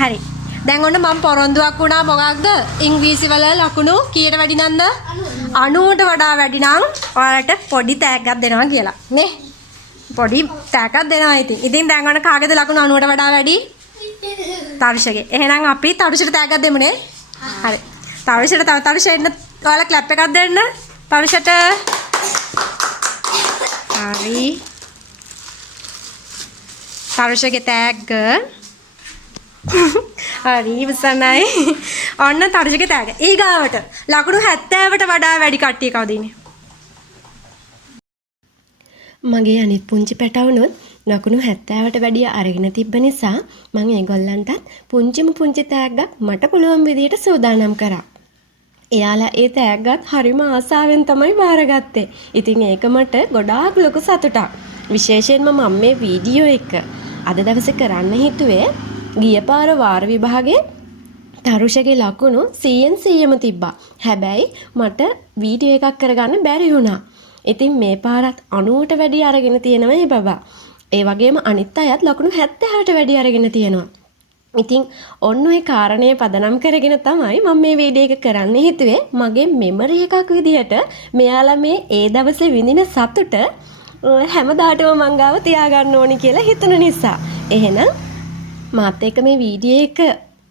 හරි. දැන් ඔන්න මම පොරොන්දුවක් වුණා මොකක්ද? ඉංග්‍රීසි වල ලකුණු කීයට වැඩි නන්ද? 90ට වඩා වැඩි නම් ඔයාලට පොඩි තෑග්ගක් දෙනවා කියලා. නේ? පොඩි තෑග්ගක් දෙනවා ඉතින්. ඉතින් දැන් ඔන්න කාගේද ලකුණු 90ට වඩා වැඩි? තරුෂගේ. එහෙනම් අපි තරුෂට තෑග්ගක් දෙමු නේ? හරි. තරුෂ එන්න ඔයාලා ක්ලැප් එකක් දෙන්න. තරුෂට. හරි. තරුෂගේ තෑග්ග. හරි ඉවසනයි. ඔන්න තරුෂගේ තෑග්ග. ඊගාවට ලකුණු 70ට වඩා වැඩි කට්ටිය කවුද ඉන්නේ? මගේ අනිත් පුංචි පැටවුනොත් ලකුණු 70ට වැඩිය අරගෙන තිබ්බ නිසා මම ඒගොල්ලන්ටත් පුංචිම පුංචි තෑග්ගක් මට පුළුවන් විදියට සූදානම් කරා. එයාලා ඒ තෑග්ගත් හරිම ආසාවෙන් තමයි බාරගත්තේ. ඉතින් ඒක මට ගොඩාක් ලොකු සතුටක්. විශේෂයෙන්ම මම මේ වීඩියෝ එක අද දවසේ කරන්න හිතුවේ ගිය පාර වාර විභාගේ තරුෂගේ ලකුණු 100න් 100ම තිබ්බා. හැබැයි මට වීඩියෝ එකක් කරගන්න බැරි වුණා. ඉතින් මේ පාරත් 90ට වැඩි අරගෙන තියෙනවා මේ බබා. ඒ වගේම අනිත් අයත් ලකුණු 70ට වැඩි අරගෙන තියෙනවා. ඉතින් ඔන්න ඔය කාරණේ පදනම් කරගෙන තමයි මම මේ වීඩියෝ එක කරන්න හිතුවේ. මගේ මෙමරි එකක් විදිහට මෙයාලා මේ ඒ දවසේ විඳින සතුට හැමදාටම මං ගාව තියාගන්න ඕනි කියලා හිතන නිසා. එහෙනම් මාත් එක්ක මේ වීඩියෝ එක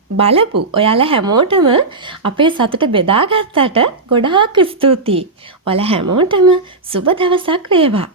බලපු ඔයාලා හැමෝටම අපේ සතුට බෙදාගත්තට ගොඩාක් ස්තුතියි. ඔයාලා හැමෝටම සුබ දවසක් වේවා.